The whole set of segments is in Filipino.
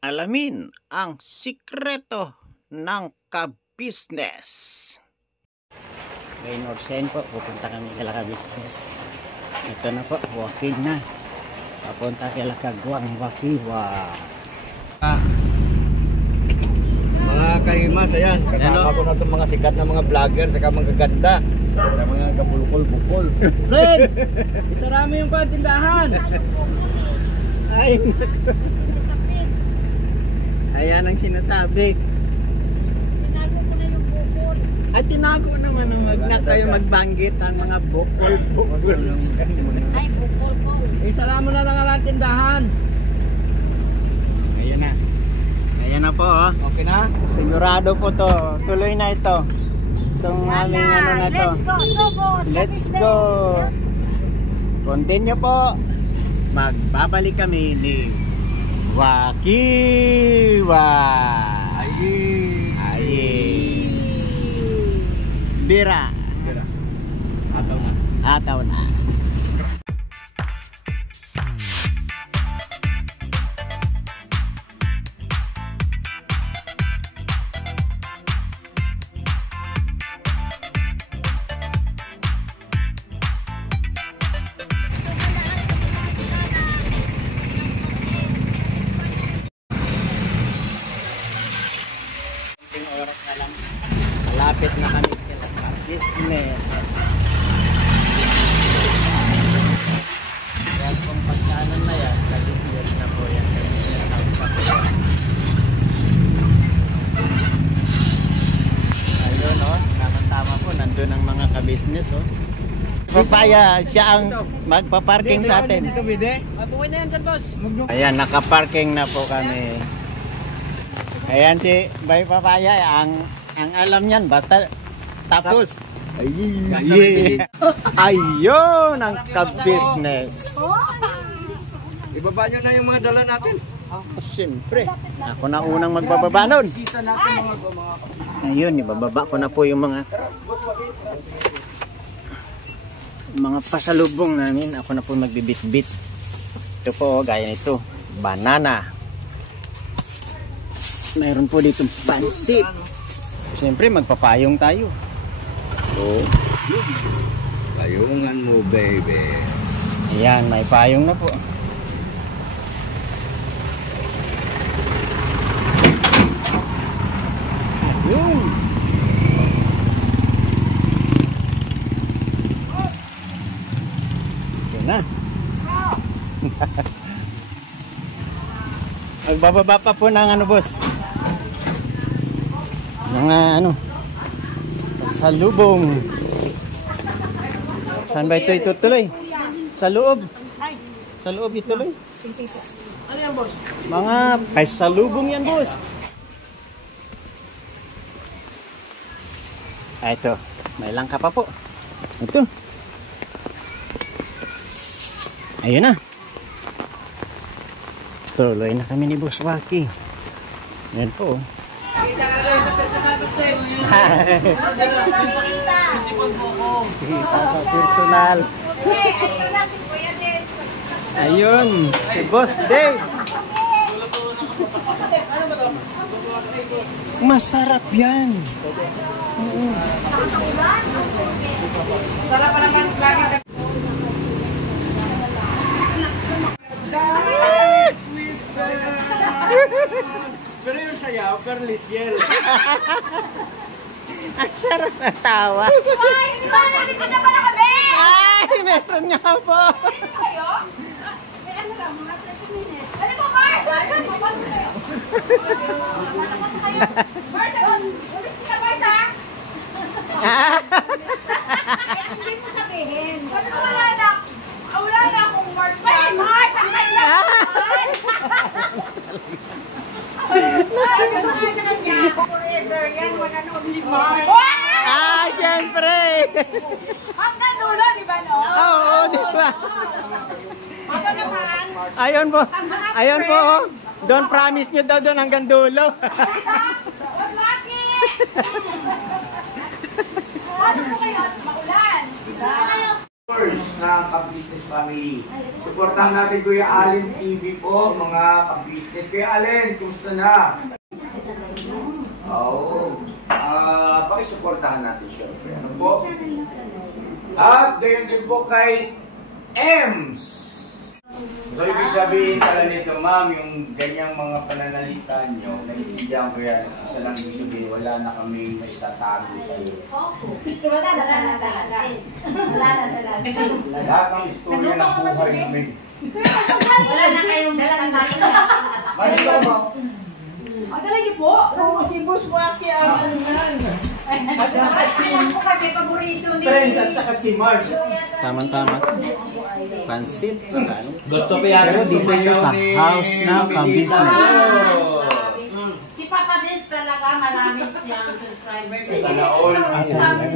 Alamin ang sikreto ng ka-business. Ngayon Orsen po, pupunta kami kay ka-business. Ito na po, walking na. Papunta kay Kagwang Wakiwa. Mga kahimas, ayan. Kasama ko na itong mga sikat na mga vlogger, saka mga ganda. Saka mga kabulukol-bukol. Fred! Isarami yung tindahan! Ay, ayan ang sinasabi. Tinago ko na yung bukol. Ay, tinago naman. Wag na kayo magbanggit ang mga bukol-bukol. Ay, bukol ko. Isarami na lang ang tindahan. Ayan na. Ayan na po, oh. Okay na? Sigurado po to. Tuloy na ito. Itong aming ano na to. Let's go, Sobos. Let's go. Continue po. Magbabalik kami ni Wakiwa. Aye. Bira. Ataw na. Ataw na. Oras na lang. Malapit na kami sa business. Kaya kung pagkaanan na yan, business na po yan. Ayun o, tama-tama po, nandun ang mga ka-business o. Papaya, siya ang magpa-parking sa atin. Buhay na yan dyan, boss. Ayan, naka-parking na po kami. Ayan si Bay Papaya, ang alam niyan, basta tapos. Ayun ang ka-business. Ibaba nyo na yung mga dala natin. Siyempre, ako na unang magbababa nun. Ayun, ibababa ko na po yung mga pasalubong namin. Ako na po magbibit-bit. Ito po, gaya nito, banana. Mayroon po dito pansit. Siyempre, magpapayong tayo. So, Payungan mo, baby. ayan, may payong na po. Ayun. Yun na. Magbababa pa po ng ano, boss. Mga ano, salubong. Saan ba ito itutuloy? Sa loob. Sa loob ituloy. Ano yan, boss? Mga pasalubong yan, boss. Ah, ito. May langka pa po. Ito. Ayun na. Tuloy na kami ni Boss Waki. Yan po. Personal. Ayun, si Boss Dave. Masarap yan. Sarap pa naman lagi. Pero yung sayaw, pero lisyel. Ang sarap na tawa. Ay, di ba nabisod na pala kami? Ay, meron nga po. Kayo? May ano lang, mga 30 minutes. Ano po, Mars? Ano po, Mars? Ano po kayo? Mars, ulis ka, Mars, ha? Kaya hindi mo sabihin. Ano wala na? Wala na akong Mars. Ay, Mars! Ang kanya! Ay, yung mga sa kanya. Forever yan, wala na mabili Mars. Ah, siyempre. Hanggang dulo, di ba, no? Oo, di ba? Ano naman? Ayun po. Ayun po. Oh. Don't promise nyo daw doon hanggang dulo. Wag laki! Ano po kayo? Maulan. ng Ka-Business Family. Supportahan natin Kuya Allen TV po, mga ka-business. Kuya Allen, kumusta na? Oo. Pakisuportahan natin syempre. Ano po? At gayon din po kay EMS. So, ibig sabihin pala nito, ma'am, yung ganyang mga pananalita nyo, naiintindihan ko yan. Isa lang ibig sabihin, wala na kami mas tatago sa iyo. Wala na talaga. Wala kang istorya ng buhay namin. Wala na kayong dalang-dalang. Malito mo. Lagi po. Oo, si Boss Waki ang anunan. Alam ko kasi paborito ni... Friends at saka si Mars. Tama-tama. Pansit. Saka ano? Gusto pa yan. Pero dito yun sa house ng Ka-Business. Si Papa Des talaga marami siyang subscribers. Sana all. Sabi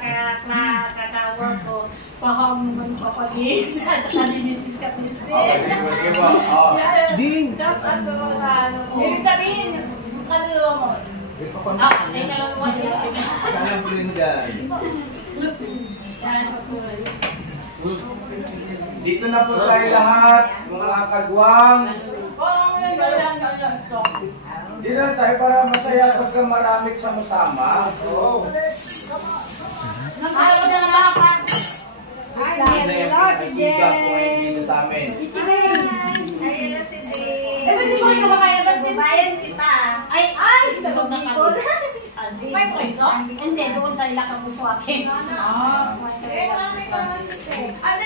kaya nakaka-work ko. Pahamon Papa Des. At kaninisis ka Ding! Ibig sabihin, kaluluwa mo. Ay kaluluwa niya. Sana Brindan. Dito na po tayo lahat, mga kagwangs. Dito na tayo para masaya pagka maraming sama-sama. Oo. Ayaw na lapat. Hindi na yung pinakasigap po dito sa amin. Hindi mo ikaw makaya ba si bayan kita? Ay! Nagod na kami. May mo ito? Hindi, doon sa ila ka po sa akin. Ano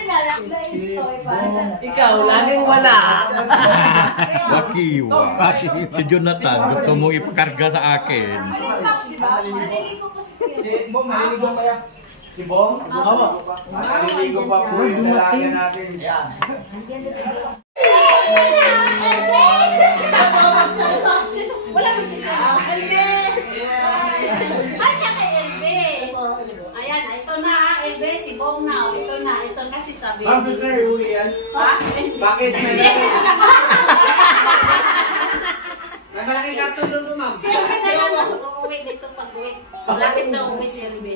na lang? Ikaw, laging wala. Bakiwa. Si Jonathan, gusto mo ipakarga sa akin. Maliligo po si Kuya. Si Bong, maliligo pa yan. Si Bong? Oo. Maliligo pa po yung dalaga natin. Yan. Wala mo si Elbe. Ay, niya kay Elbe. Ayan, ito na, Elbe, si Bong na. Ito na, ito kasi sabi. Ma'am, gusto na iuwi yan? Ha? Bakit? Namalaki ka tulong mo, ma'am. Si Elbe na lang uuwi dito pag-uwi. Lapit na uuwi si Elbe.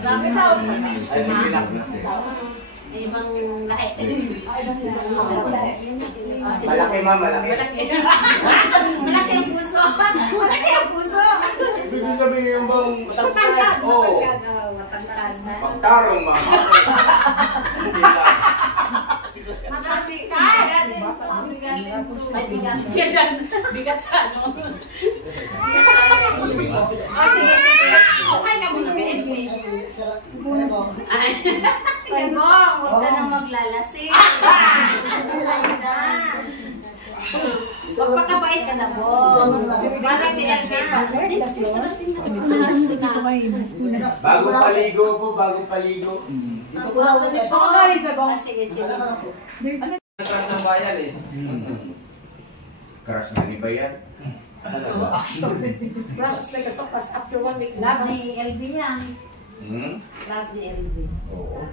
Dami sa Ay, bilang na. ibang lahi. Malaki, ma'am, malaki. Malaki ang puso. Malaki ang puso. Ibig sabihin yung bang Matangkad. Oo. Matangkad. Pagtarong, ma'am. Makabigat. May bigat. Bigat sa ano. Sige. Okay ka muna, baby. Ay, Bong, huwag ka nang maglalasing. Magpakabait ka na, Bong. Para si Elbe pa. Bagong paligo po, bagong paligo. Sige, sige. Crush ng bayan eh. Crush na ni bayan. Process like a sopas after 1 week. Love ni LB yan. Hmm? Love ni LB. Oo.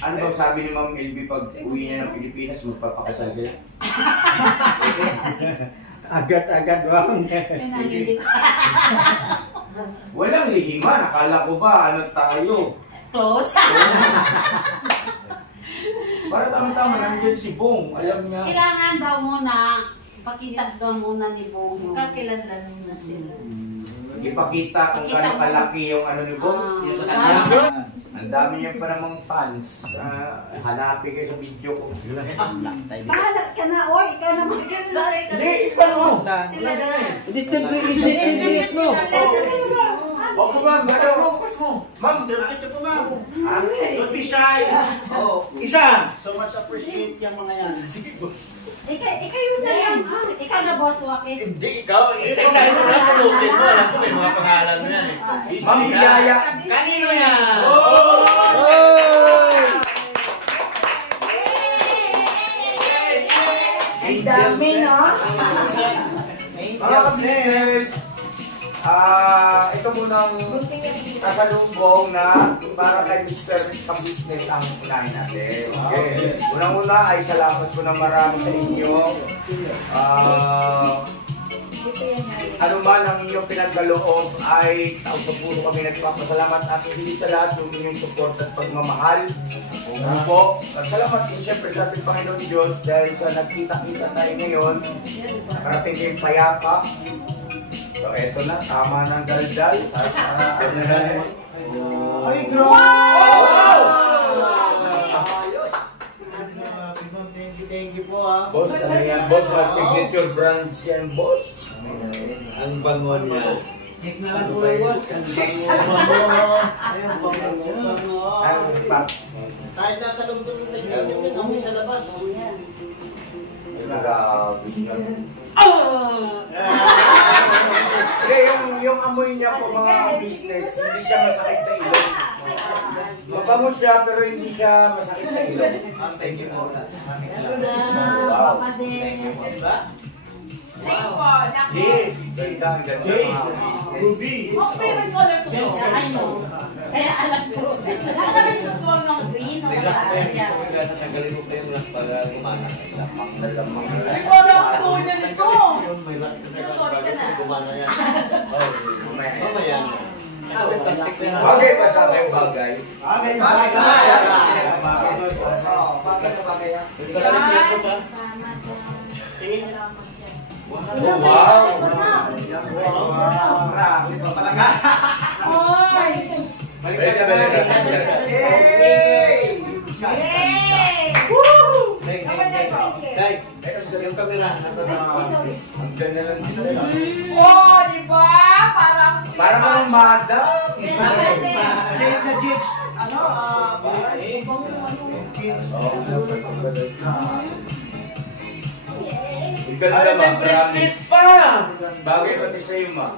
Ano bang sabi ni Ma'am LB pag uwi niya ng Pilipinas, magpapakasal sila? Agad-agad bang. Pinahindi ko. Walang lihiman. Akala ko ba, ano tayo? Close. Para tama-tama, nandiyan si Bong. Alam niya. Kailangan daw muna, pakita daw muna ni Bong. Kakilanlan muna sila. Ipakita kung gaano kalaki yung ano ni Bong. Yung sa kanya. Ang dami niya pa namang fans. Hanapin kayo sa video ko. Bahala ka na, oy, ikaw na Hindi, ikaw mo. Sila na. Distribute mo. Huwag ko ma'am, focus mo. Ma'am, ito po ma'am. Don't be shy. Isa. So much appreciate yung mga yan. Sige po. Ikaw yun na yan. Ikaw na boss, Waki. Hindi, ikaw. Isa-isa mo na pulutin mo. Alam ko may mga pangalan mo yan eh. Ma'am, biyaya. Kanino yan? Ang dami, no? Mga ka-business, ito munang kasalubong na para kay Mr. Ka-Business ang unahin natin. Okay. Unang-una ay salamat po na marami sa inyo. ano man ang inyong pinagkaloob ay taos sa puso kami nagpapasalamat at hindi sa lahat ng inyong support at pagmamahal. Ano po, at salamat din siyempre sa ating Panginoon Diyos dahil sa nagkita-kita tayo ngayon, nakarating kayong payapa. So eto na, tama ng daldal. At ay, Thank you po ha. boss, ano yan? Boss, signature brands yan, boss. Ang bango niya. Check na lang po, boss. Ayun, bango. Ang pat. Kahit nasa loob ng tayo, yung amoy sa labas. Grabe siya. Hindi, yung amoy niya po mga business, hindi siya masakit sa ilong. Mabango siya pero hindi siya masakit sa ilong. Thank you po. Wow. Jake po, naku. Ganda, ganda. Ruby. Most favorite color ko po. I know. Kaya alam ko. Nakatabi sa tuwang ng green. Natanggalin mo kayo lang para gumana. Ay, wala akong tuwag na nito. Sorry ka na. Gumana yan. Mamaya. Mamaya. Bagay ba sa aking bagay? Bagay. Wow! Oy! Balik ka. Yay! Guys, yung camera. Ang ganda ng design. Oh, di ba? Parang Parang ang madam. Check na jeans. Ano? Jeans. Ang ganda ma. bracelet pa! Bagay pati sa'yo ma.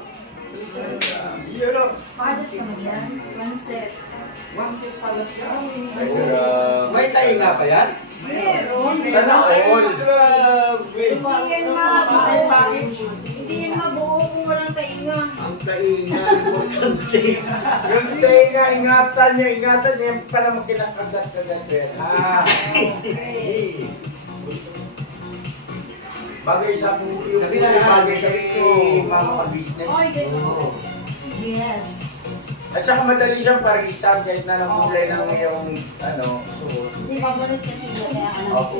Padas naman yan. One set. One set pala siya. May tayo nga pa yan? Meron. Sana all. Hindi yan mabuo kung walang tainga. Ang tainga, importante. Yung tayo ingatan niya yung para mo kinakagat-kagat. Bagay sa po yung bagay kay mga business. Oy, ganito. Yes. At saka madali siyang parisan kahit na namulay ng iyong suot. Hindi ba bulit kasi kaya alam Opo.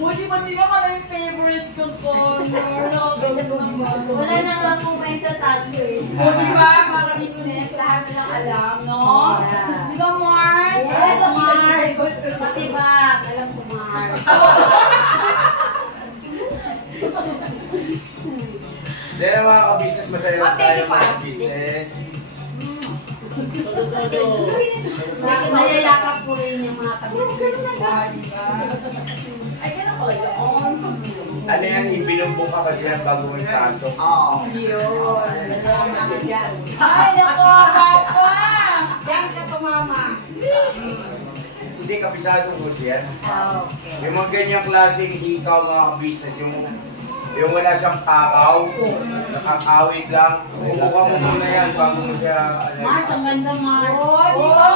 Buti pa si Mama na yung favorite ko color. Wala na lang po may tatalo eh. O diba, mga business, lahat na lang alam, no? Di ba, Mars? Yes, Mars! Pati ba? Alam ko Mars. Dahil mga ka-business, masaya lang Okay, tayo pa. mga business. Mayayakap ko rin yung mga kabisnes. Ay, ganun ko yun. Ano yan, ibinumbong ka kasi yan bago mo ipasok. Ay, naku, hapa! Yan ka to, mama. Hindi kabisado ko siya. Okay. Yung mga ganyang klaseng hikaw mga ka-business, yung wala siyang pakaw, nakakawit lang. Bubuka mo muna yan bago mo siya... Mars, ang ganda Mars. Oh, di ba?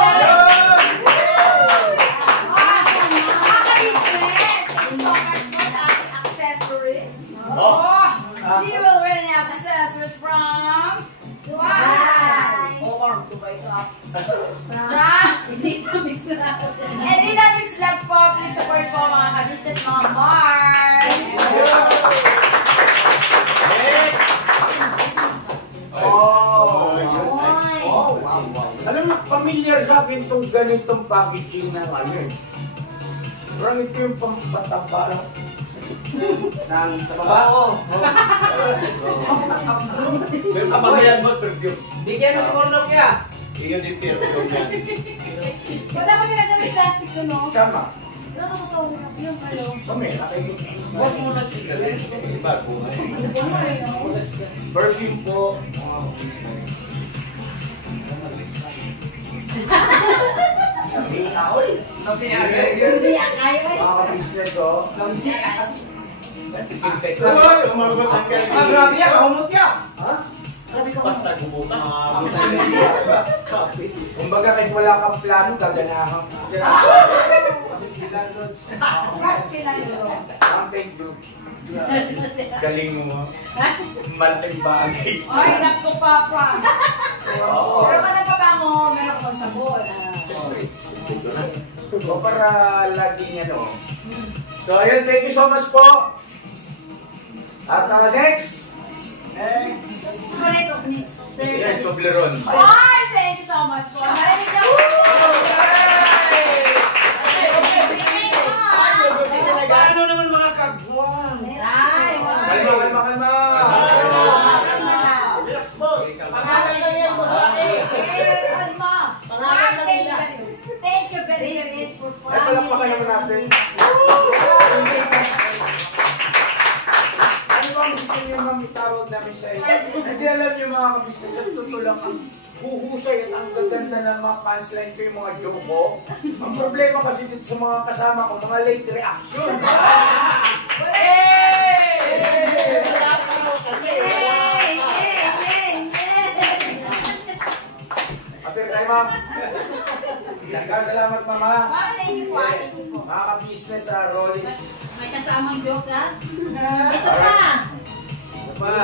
She will rent accessories from Dubai. Or Dubai Club. Edita Mix Vlog po. Please support po mga ka-business, mga Mars. Alam mo, familiar sa akin itong ganitong packaging ng ano eh. Parang ito yung pampataba. Sa baba ko. Pero kapag mo, perfume. Bigyan mo sa pornok niya. Iyon yung perfume yan. Wala pa ginagawa yung plastic ko, no? Sama. Wala ko totoo yung palo. Kami, Huwag mo na tigilin. Ibago nga. perfume po. Sabi na, oy! Hindi akay, Mga business oh. grabe yan, kahumot yan. Ha? Basta gubutan. Kumbaga kahit wala kang plano, gaganahan ka. Mas kinalo. Thank you. Galing mo. Malaking bagay. Ay, naku, Papa. Pero ano pa ba mo? Meron kang sabon. O para laging ano. So ayun, thank you so much po. At next. Correct of Mr. Yes, Toblerone. Ay, thank you so much po. Maraming Paano naman mga kagwang? Ay, Kalma. Yes, boss. Pangalan na yan, Kalma. Pangalan na nila. Thank you very much. Ay, palakpakan naman natin. Ano ba ang gusto niyo ma'am itawag namin sa inyo? Hindi alam niyo mga kabisnes, at tutulak ang huhusay at ang gaganda ng mga punchline ko yung mga joke ko. Ang problema kasi dito sa mga kasama ko, mga late reaction. Apir tayo ma'am. Salamat mama. Mama, thank you po. Thank you po. Mga kabisnes sa Rollins. May kasamang joke ha? Ito pa.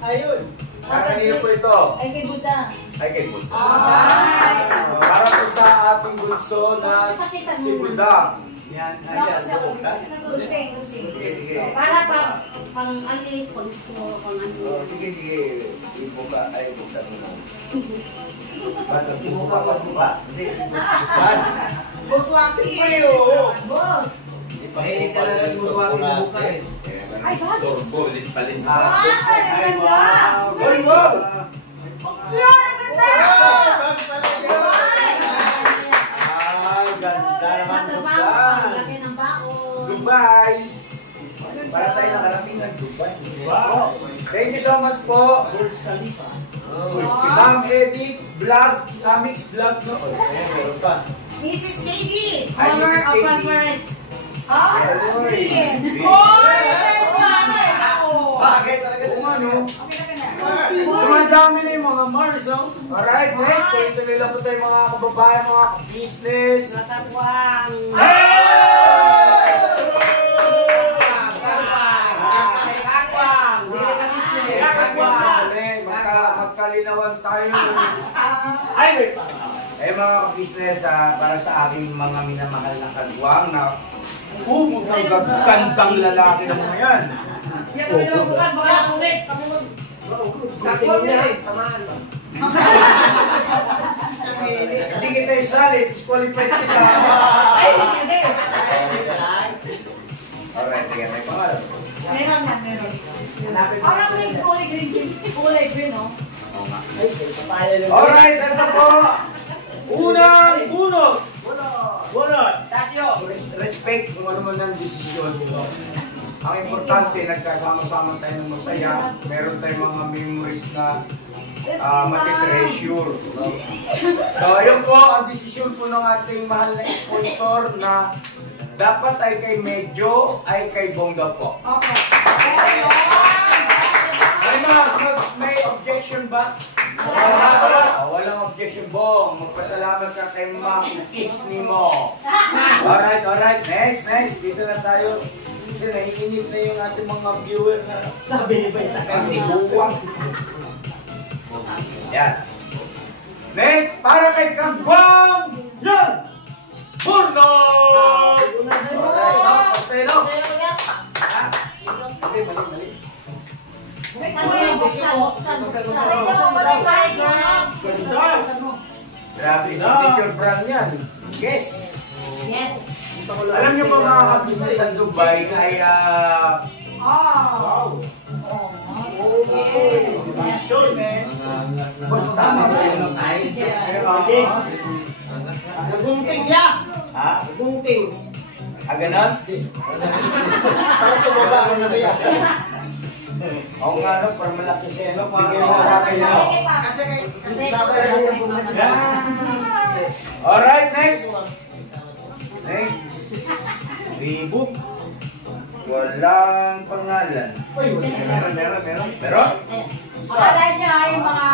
Ayun. Sa kanino po ito? Ay kay Buddha. Ay kay Buddha. Ay. Para po sa ating bunso na si Buddha. Yan, ayan. Gunting. Sige. Para pang alis pag school pang ano. Sige. Ibuka. Ay, buksan mo lang. Ba't ibuka pa buka? Hindi. Saan? Buswaki. Boss. Mahilig ka na rin muswaki sa buka eh. Ay, bakit? Sorbo, lin-palin. Ay, ang ganda. Oy, wow! Yun, ang ganda. Ay, ganda naman Matrabaho, Buddha. laki ng baon. Dubai. Para tayo nakarating ng Dubai. Wow. Thank you so much po. Ma'am Edith Vlog, Mix Vlog. Ayan, meron pa. Mrs. Katie, Hi, owner Mrs. of Katie. conference. Ay, Green. Oy, ay, ako. Bagay talaga. Oo nga, no? Okay na. Dumadami na yung mga Mars, no? Alright, next. Tuloy-tuloy lang po tayo mga kababayan, mga business. Nakatwang. Magkalinawan tayo. Eh mga business, para sa aking mga minamahal na kagwang na umugang gagandang lalaki na mga yan. Yan kami naman bukas, baka ulit. Kakot yan eh. Tamaan. Hindi kita isali, disqualified kita. Alright, sige, may pangalan. Meron na, meron. Parang may kulay green. Kulay green, no? Alright, ito po. Unang bunot. Tasyo. Respect kung ano man ang desisyon. Ang importante, nagkasama-sama tayo ng masaya. Meron tayong mga memories na matitreasure. So, ayun po, ang desisyon po ng ating mahal na sponsor na dapat ay kay Medyo, ay kay Bongga po. Okay. May objection ba? Walang objection, Bong. Magpasalamat ka kay Ma'am Isni mo. Alright. Next. Dito na tayo. Kasi naiinip na yung ating mga viewer na sabi ni Baita. Buwang. Yan. Next, para kay Kagwang! Yan! Burno! Okay, no? Mali. Grabe, signature brand yan. Yes! Yes. Alam niyo ba mga ka-business sa Dubai ay Oh. boss, tama ba yun? Nagunting siya. Ha? Nagunting. Ganon? Parang tumaba ako na kaya. Oo nga no, para malaki siya, no? Tingin mo sa akin, no? Kasi sabay lang yung bumas. Alright, next! Reebok. Walang pangalan. Meron. Akala niya yung mga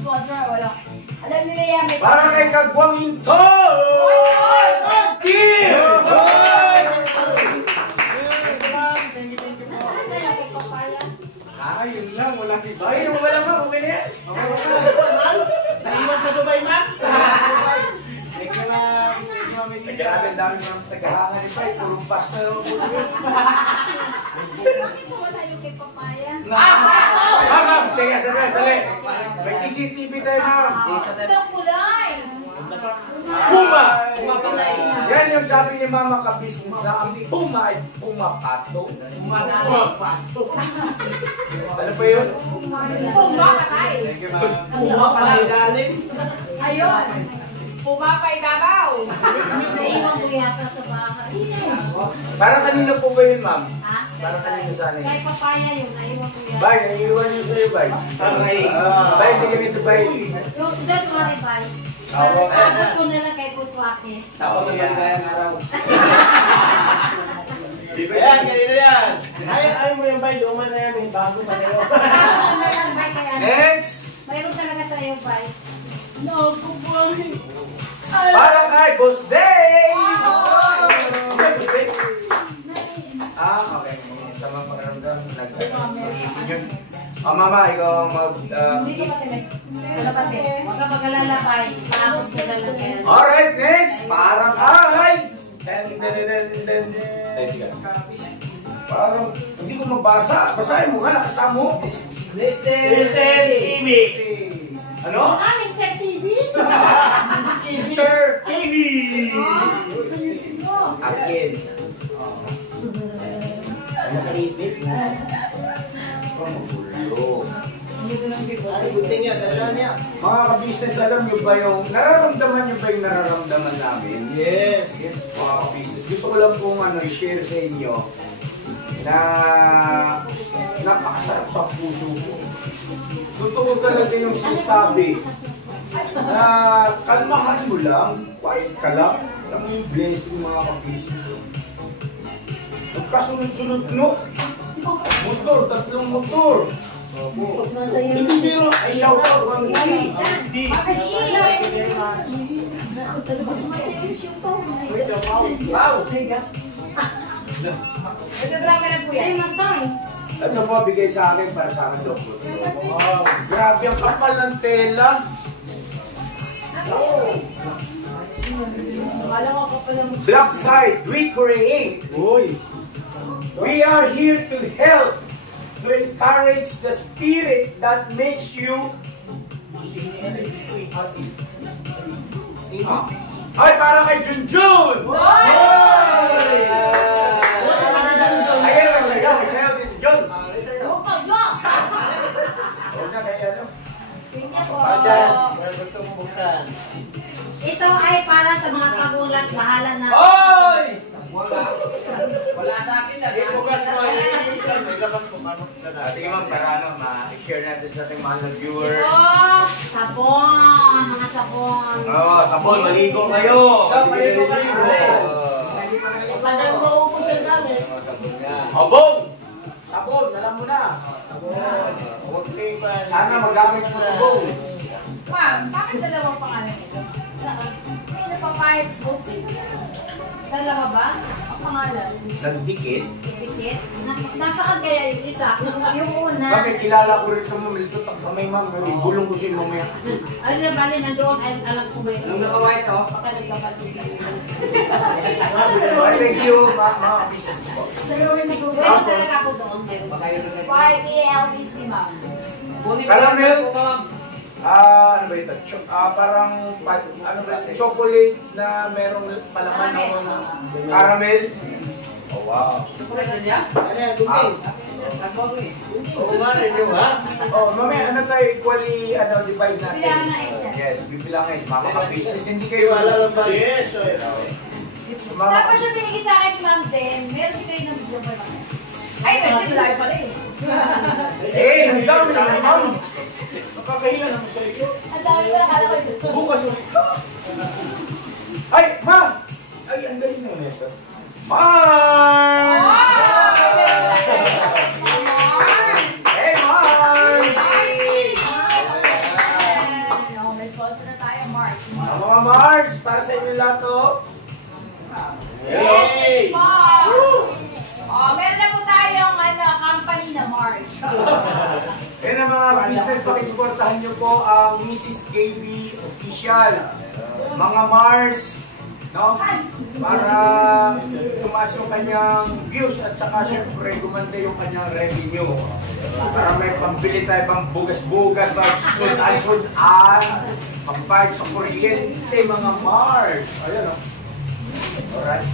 sponsor, wala. Alam nila yan, may Para kay Kagwang Into! Team! Yun lang, wala si Bay. Yung wala ka, okay na yan. Naiwan sa Dubai, ma'am? Thank you, ma'am. Grabe, ang dami mga tagahanga ni Bay. Purong pasta lang po yun. Bakit mo wala yung kay papaya? Ma'am, teka, sandali. May CCTV tayo, ma'am. Ito ang kulay. Puma! Pumapatay. Yan yung sabi ni Mama Kabisnes na ang Puma ay pumapato. Pumapato. Ano pa yun? Pumakatay. Thank you, ma'am. Pumapatay galing. Ayun. Pumapay dabaw. Naiwan ko yata sa bahay. Para kanino po ba yun, ma'am? Ha? Para kanino sana yun? Kay papaya yun, naiwan ko yata. Bay, naiiwan nyo sa'yo, Bay. Bay, hindi kami ito, Bay. Yung don't worry, bye. Oo. Tapos ko na lang kay Puswake. Tapos ang gandang araw. Ayan, kanino yan? Ayaw mo yung bay, luman na yan, yung bago pa na yun. Tapos na lang, bye, kay ano. Next! Mayroon talaga sa'yo, bye. No, kuboy. Para kay Boss Day! Boss Day? Okay. Sa mga pakiramdam, nag-iipin yun. Mama, ikaw mag... Hindi ko pa tinag. Wala pa tinag. Huwag ka mag-alala, bye. Tapos ko na lang yan. Alright, next! Para kay... Parang hindi ko mabasa. Basahin mo nga, nakasama mo. Mr. Imi. Ano? Ah, Mr. TV? Mr. TV! Ayusin mo. Akin. Nakaripit mo. Buting yan, dadaan niya. Mga ka-business, alam nyo ba yung nararamdaman nyo ba yung nararamdaman namin? Yes. Yes, mga ka-business. Gusto ko lang pong i-share sa inyo na napakasarap sa puso ko. Totoo talaga yung sinasabi na kalmahan mo lang, quiet ka lang, alam mo yung blessing mga ka-business. Nagkasunod-sunod, no? Motor, tatlong motor. Hindi biro, ay shout out ang D. Wow. Nagdadrama na po yan. Ano po, bigay sa akin para sa akin, Dok. Wow, grabe ang kapal ng tela. Black side, we create. We are here to help, to encourage the spirit that makes you. Ay, para kay Junjun! Ayan, may sayaw dito, Jun. Huwag na kaya, ano? Ito ay para sa mga kagulat, bahala na. Oy! Wala sa akin na. Sige ma'am, para ano, ma-share natin sa ating mahal na viewer. Sabon, mga sabon. Oo, sabon, maligo kayo. Maligo kayo. Padang mo po siya gamit. Sabon nga. Sabon! Sabon, alam mo na. Sabon. Okay pa. Sana magamit mo na sabon. Ma'am, bakit dalawang pangalan ito? Saan? Ano pa parts voting? Dalawa ba? Ang pangalan? Nagdikit? Dikit? Nasaan kaya yung isa? Yung una. Bakit kilala ko rin sa mga milito ang kamay ma'am, gulong ko siya mamaya. Ano na bali nandoon ay alam ko ba yun? Nung naka-white, oh. Baka nagkapatid lang. Thank you, ma'am. Meron talaga ako doon. YBLBC, ma'am. Caramel? Ano ba ito? Parang, ano ba ito? Chocolate na merong palaman ng caramel. Oh, wow. Chocolate niya? Ano yan, gunting? Oo nga rin yun, ha? Oh, mamaya, ano tayo, equally, divide natin. Bilangan na extra. Yes, bibilangin. Maka-business, hindi kayo alam ba? Yes, Dapat siya binigay sa akin, ma'am, din. Meron kayo ng video ba? Ay, pwede live pala eh. Ang dami na, ma'am. Nakakahiya naman sa iyo. Ang dami pala, kala ko ito. Bukas ulit ka. Ay, ma'am! Ay, ang galing naman ito. Mars! Hey, Mars! pakisuportahan niyo po ang Mrs. KB Official. Mga Mars, no? Para tumaas yung kanyang views at saka syempre gumanda yung kanyang revenue. Para may pambili tayo pang bugas-bugas, sudan-sudan, pambayad sa kuryente, mga Mars. Ayan o. Alright.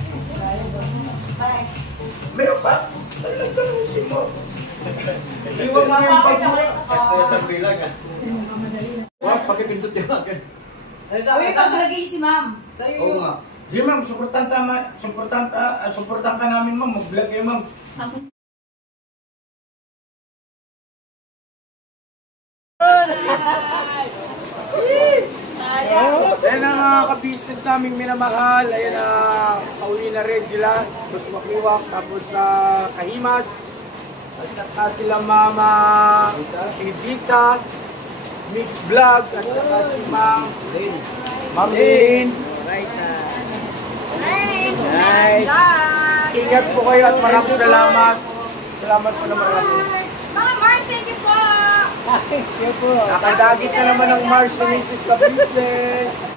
Meron pa? Talagang si Mo. Iwan mo yung bag mo. Wah, pakai pintu dia kan. Uy, pasalagay si ma'am. Oo nga. Di ma'am, supportan ka namin ma'am. Mag-vlog kayo ma'am. Ayan ang mga ka-business namin minamahal. Ayan na, pauwi na rin sila. Tapos Makiwak, tapos sa Kahimas. At saka sila Mama Edita, Mix Vlog, at saka si Ma'am Lynn. Right. Ingat po kayo at maraming salamat. Salamat po na marami. Mga Mars, thank you po! Nakadagit na naman ng Mars sa Mrs. Ka-Business.